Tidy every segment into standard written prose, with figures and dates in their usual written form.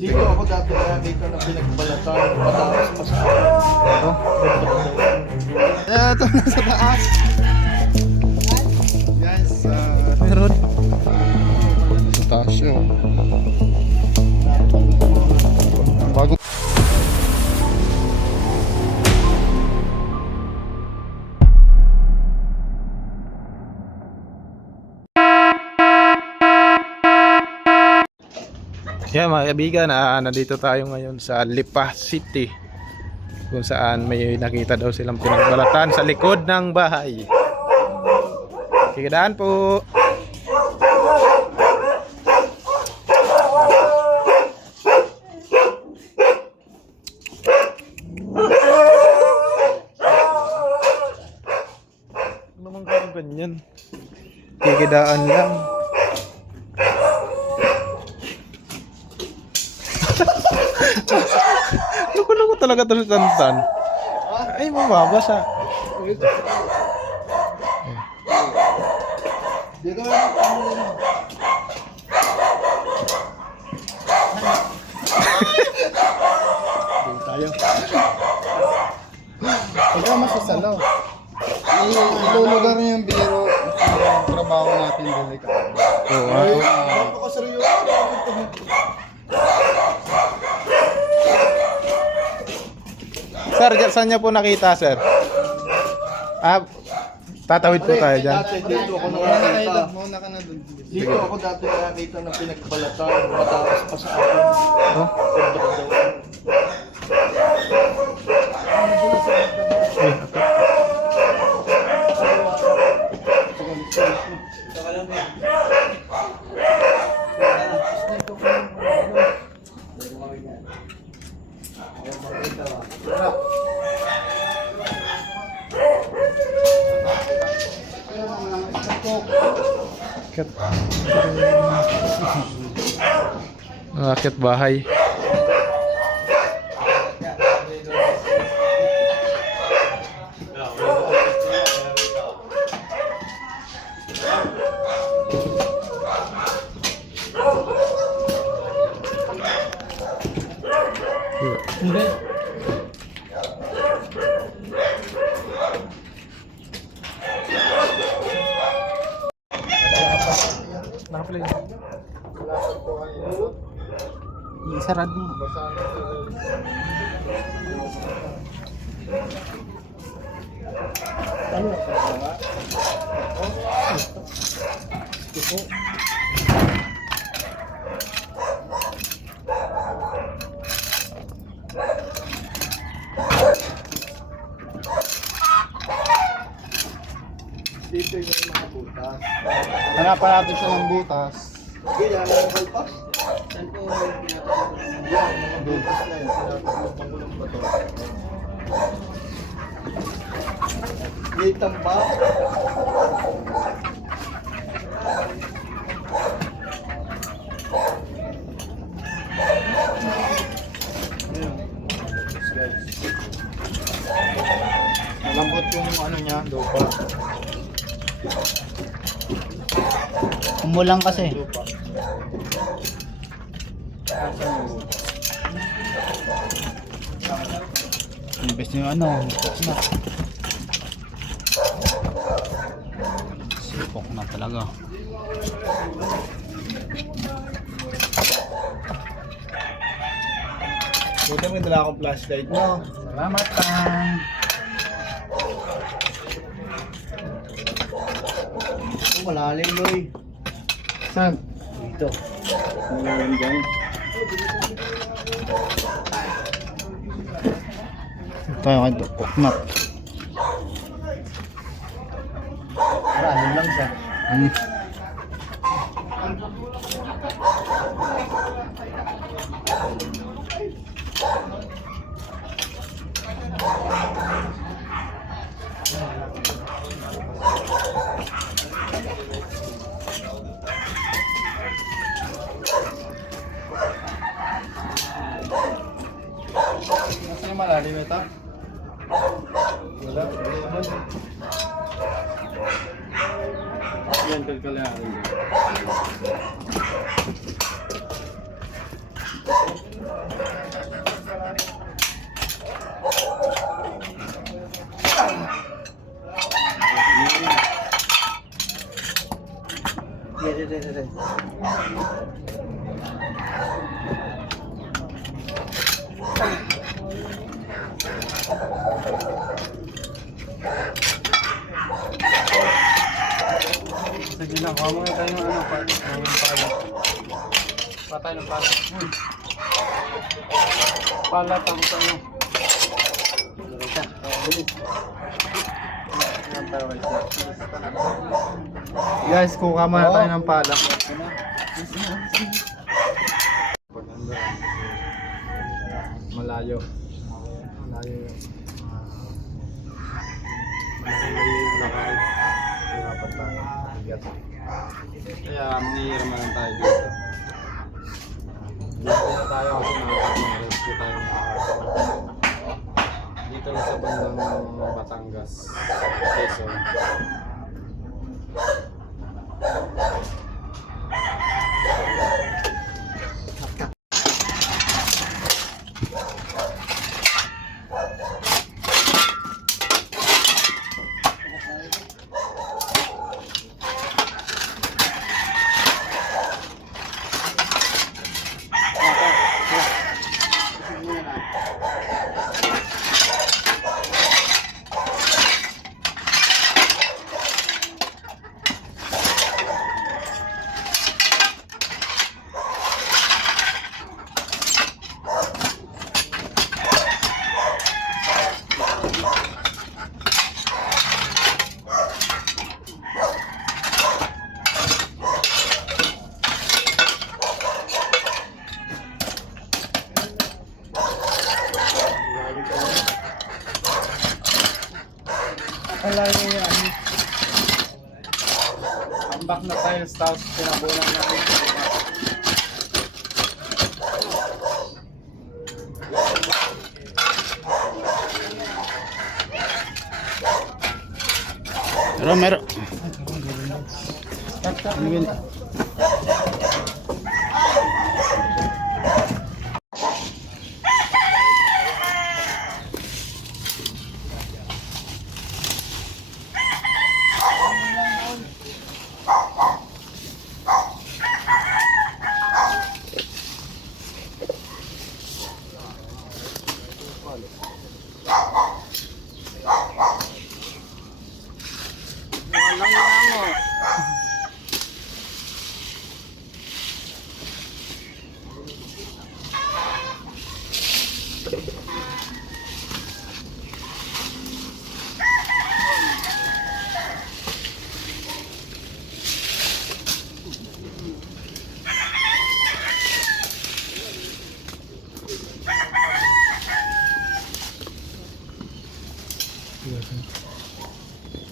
Dito ako dati nakita na pinagbalatan, mataas pa sa Ito. Ito nasa taas. Guys, meron. Sa taas yun. Bago. Yeah, mga kaibigan, nandito tayo ngayon sa Lipa City, kung saan may nakita daw silang pinagbalatan sa likod ng bahay. Kikidaan po. Ano naman kayong ganyan? Kikidaan lang. Loko-loko talaga to sa Tantan. Ay, mababasa. Dito Tayo. Huwag ka masasalaw. Ilulugar niyo yung biro yung trabaho natin delikado. Oo. Ay, napakaseryoso. Sir, saan niyo po nakita, sir? Tatawid po tayo dyan. Dati dito ako nakakita. Muna ka na dun. Dito ako dati nakakita na pinagbalatan, mataas pa sa akin. Oh. Sobra daw. Akit bahay. Nakaplay. Sarado mo. Dito yung mga butas. Hanapan natin siya ng butas. Kaya yung kalpas. Saan po pinatapos? Yan, mga butas na yun. Pinatapos ng gulong bato. May tamba. Malambot yung ano niya, lupa. Umulang kasi. Lupa. Invest yung ano. Sipok na talaga. Buti may dala akong flashlight mo. Salamat lang. Malalim, Loy. Saan? Dito. Malalim dyan. Tayo kay Poknat. Malalim lang siya. Nasa yung malalim ito? Wala. Yan, kalkalayan. Sige lang, kuha mo nga tayo ng ano, pala. Patay ng pala. Pala, tapos ano. Guys, kuha muna tayo ng pala. Pag nandun, malayo. Malayo yun. Malayo yung lakarin. Hirapan tayo. Bigat. Kaya manghihirama lang tayo dito. Dito na tayo kasi nakakapag-rescue tayo ng dito na sa bandang Batangas, Quezon. Alayo yan. Tambak na tiles tapos pinabunan natin. Meron. Ano yun?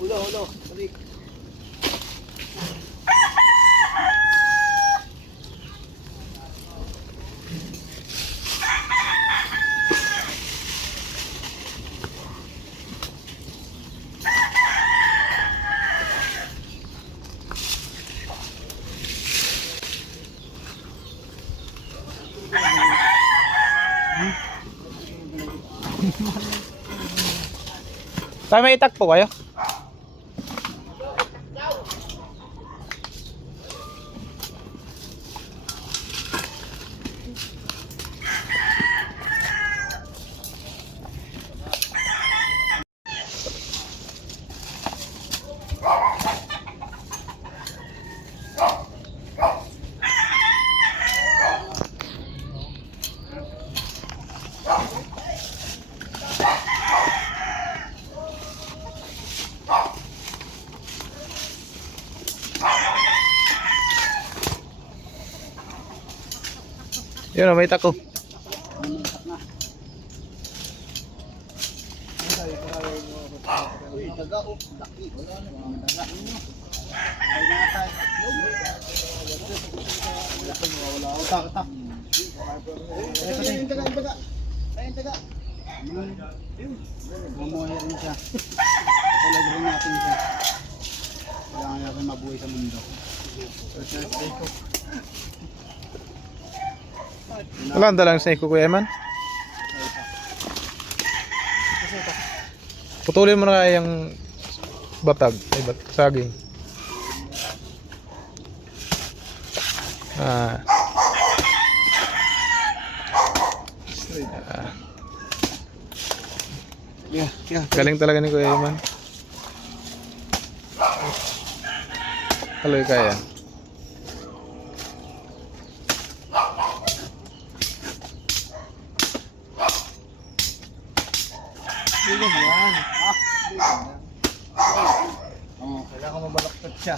Ulo. Balik. Tayo may itak po kayo? Yun, may itak ko. Mamuhay rin siya. Tulad rin natin siya. Kailangan natin mabuhay sa mundo. Wala ang dalang snake ko, Kuya Eman. Putulin mo na kaya yung batag. Ay, saging. Ah. Galing talaga ni Kuya Eman. Kaloy kaya. Sige yan. Oh, kailangan mabalaktot siya.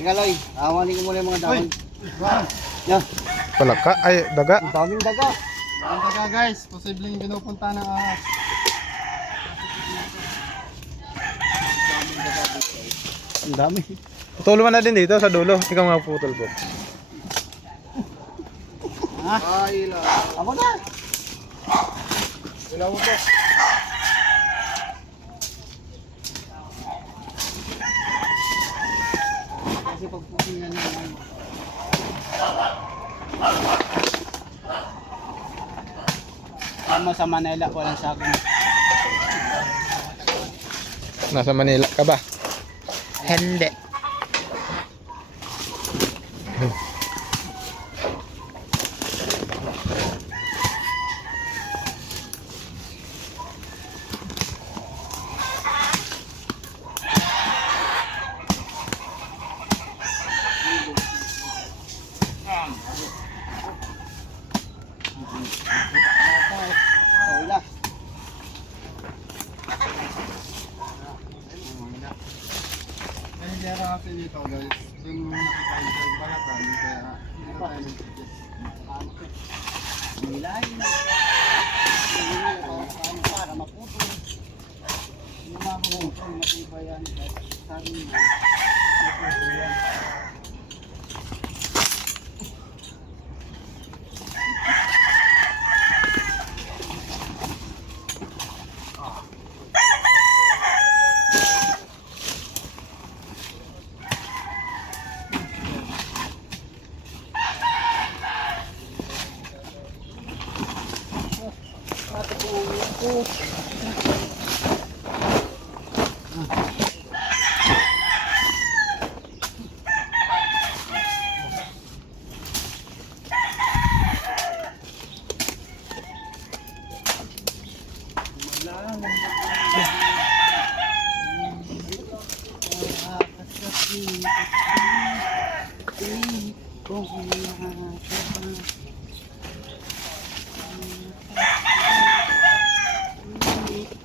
Tingnan Loy, awanin ko muna yung mga dahon. Yan, Palaka. Ay, daga. ang daming daga. Ang taga guys, posibleng pinupunta ng ahas. Ang dami. Putulin mo na din dito sa dulo. Ikaw mga putol po. Ay, ilaw. Ako na. Ilaw mo to. Kasi pagpupungan naman. Tama sa Manila, walang sa akin. Nasa Manila ka ba? Hindi. Wala. Dahil yara kasi dito guys, yung nakita yung sa balatan, kaya hindi na tayo nagtitis. Nilay. Para maputol. Yung mga puputol, matibay yan. Sabi niya, maputol yan.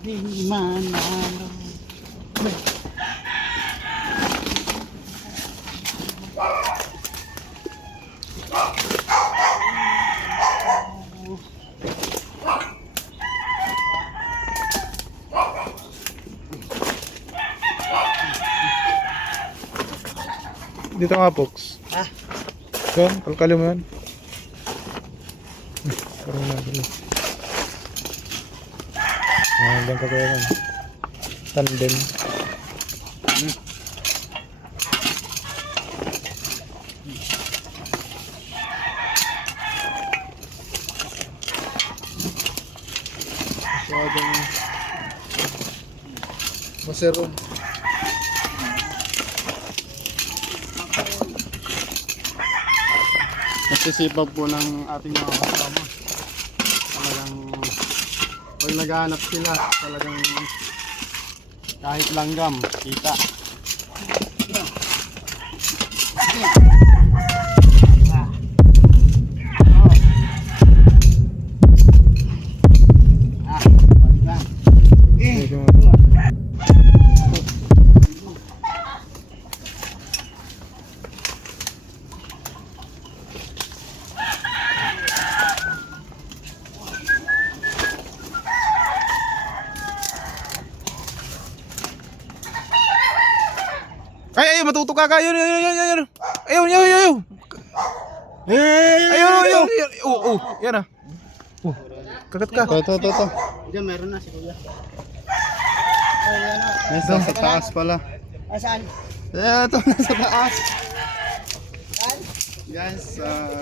Di manalo. Dito nga, Pox. Yan, kalkali mo yan. Parang natin. Diyan ka kaya kan. Tandem. Masyadong masero. Nasisipag po ng ating mga kasama. Talagang pag naghahanap sila, talagang kahit langgam, kita. Ay, matutuka ka. Ayun. Ayun. Ayun. Oo. Yan ah. Kagat ka. Ito. Diyan, meron na si Kuya. Nasa sa taas pala. Saan? Ito, nasa taas. Saan? Guys,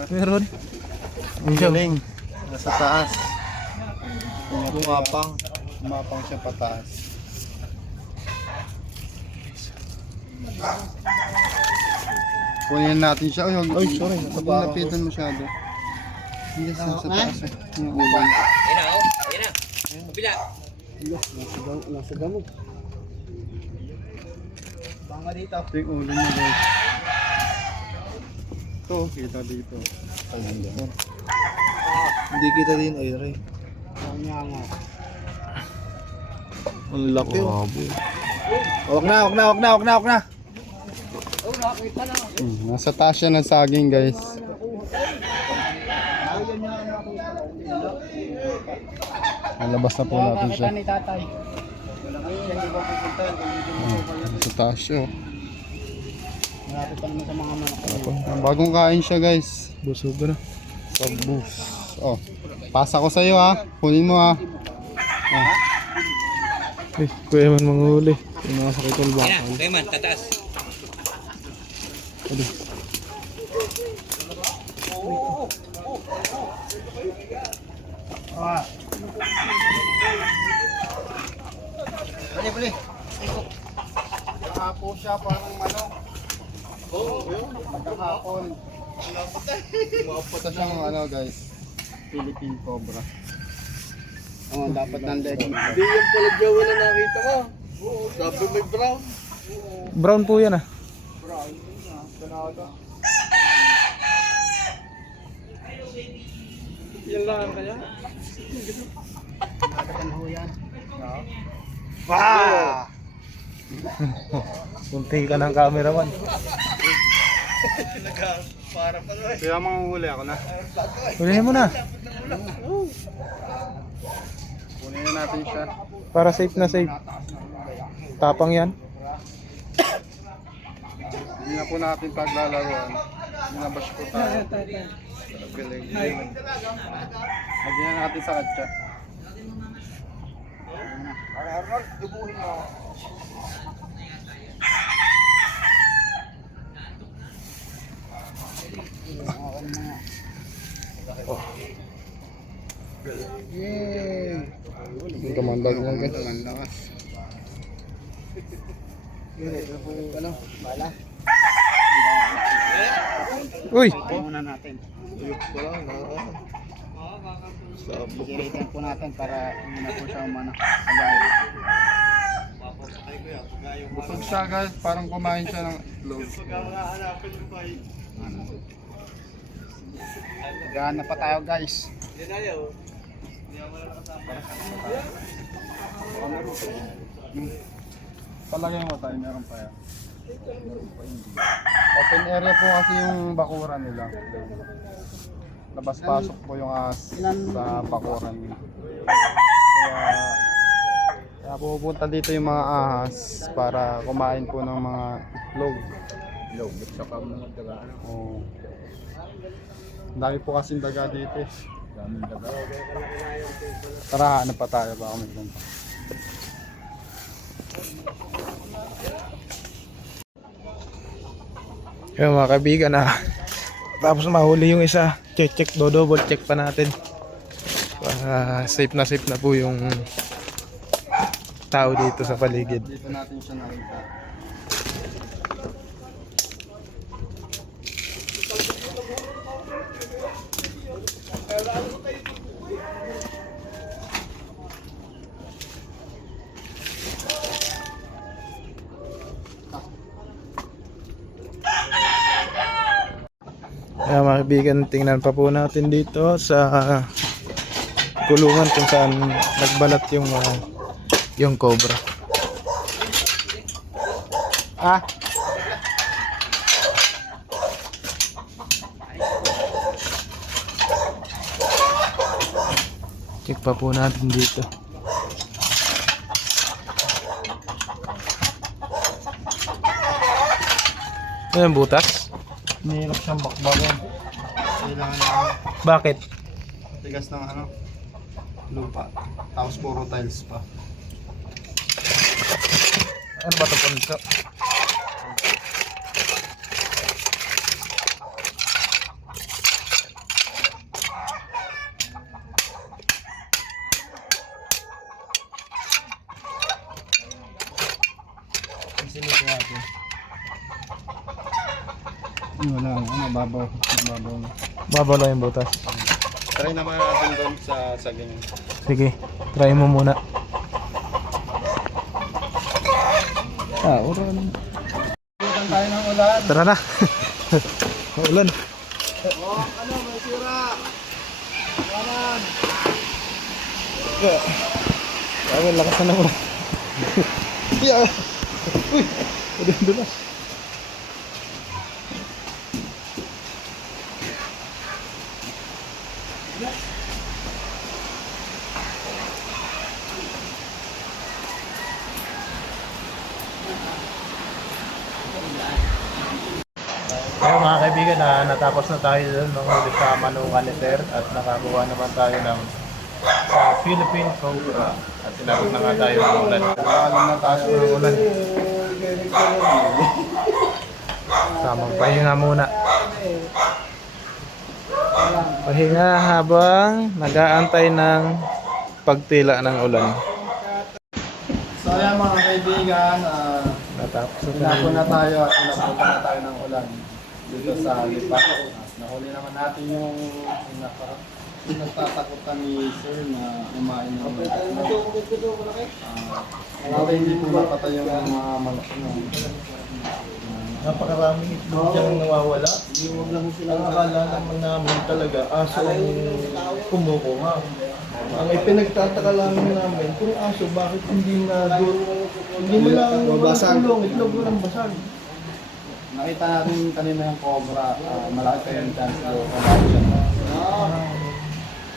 Meron. ang galing. Nasa taas. Umapang siya pataas. Kunin natin siya. Ay, sorry. Lapitan masyado. Hindi sa taas eh. Yung ulo. Nasa gamot. Banga dito. Ito yung ulo niya guys. Ito, kita dito. Hindi kita din, ay Ray. Nga. Ang laki. Wag na. Nasa taas siya ng saging guys. Nalabas na po natin siya. Ni tatay. Nasa taas siya. Malapit pa naman sa mga manok. Bagong kain siya guys. Busog na. Pagbus. Oh, pasa ko sa'yo ha. Kunin mo ha. Eh, kuya man manghuli. Yung mga sakitol ba? Kaya man, tataas. Bali. Nakapo siya parang manok. Pagkahapon. Ito siyang ano guys. Philippine Cobra. Oh, dapat nandiyan. Hindi yung pala jawa na nakita mo. Sabi may brown. Brown po yan ah. Yan lang kaya. Nakatan ho yan. Kunti ka ng cameraman. Kaya manguhuli ako na. Hulihin mo na. Kunin na natin siya. Para safe na safe. Tapang yan. Hindi na po natin paglalaruan. Binabash po tayo. Galing. Lagyan natin sa katsa. Ang kamandag lang guys. Ang lakas. Ano? Bala. Uy! Muna natin. Tuyok pa lang. Sabog. Siritin po natin para hindi na po siya umano. Busog siya guys. Parang kumain siya ng itlog. Gana pa tayo guys. Palagay mo tayo, meron pa yan. Open area po kasi yung bakuran nila. Labas-pasok po yung ahas sa bakuran nila. Kaya pupunta dito yung mga ahas para kumain po ng mga itlog. Itlog, saka mga daga. Oh. Ang dami po kasing daga dito eh. Daming daga. Tara, hanap pa tayo baka may ganun pa. Yung mga kaibigan na tapos mahuli yung isa, check, double check pa natin para safe na po yung tao dito sa paligid. Dito natin siya nakita. Kaya mga kaibigan, tingnan pa po natin dito sa kulungan kung saan nagbalat yung cobra. Check pa po natin dito. Ano yung butas? Mahirap siyang bakbakan. Kailangan na Bakit? tigas ng lupa. Tapos puro tiles pa. Ano ba ito punso? Wala, mababaw. Mababaw. Babaw lang yung butas. Try naman natin doon sa ganyan. Sige, try mo muna. Uran. Bukan tayo ng ulan. Tara na. Maulan. May sira. Kanan. Ay, lakas na ng ulan. Yeah. Uy, dulas. Ayun mga kaibigan, natapos na tayo doon manghuli sa Manungan ni Sir at nakakuha naman tayo ng Philippine Cobra at sinabot na nga tayo ng ulan. Alam na tayo ng ulan. Samang pahinga muna. Pahinga habang nag-aantay ng pagtila ng ulan. So ayan mga kaibigan, Natapos na Inapo tayo. na tayo at inapunta na tayo ng ulan dito sa Lipa. Nahuli naman natin yung nagtatakutan ni Sir na umain ng okay, hindi po mapatay yung mga malaki na. Napakaraming itlog diyang nawawala. Ang akala naman namin talaga aso ang kumukuha. Ang ipinagtataka lang namin, kung aso, bakit hindi na hindi mo lang tulong, itlog mo lang basag. Nakita natin kanina yung cobra, malaki pa yung chance doon.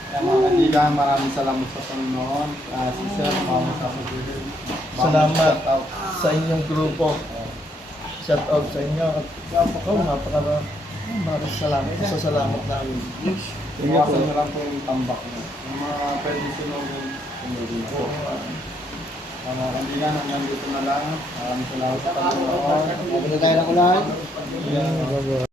Kaya mga kaibigan, maraming salamat sa Panginoon. Si Sir, maraming sa pagdilin. Salamat sa inyong grupo. Shout out sa inyo. At maraming salamat namin. Iwasan nyo lang po yung tambak nyo. Yung mga pwede sunogin, sunogin po. Mga kaibigan, hanggang dito na lang. Maraming salamat sa Panginoon. Maraming tayo ng ulan. Bye-bye.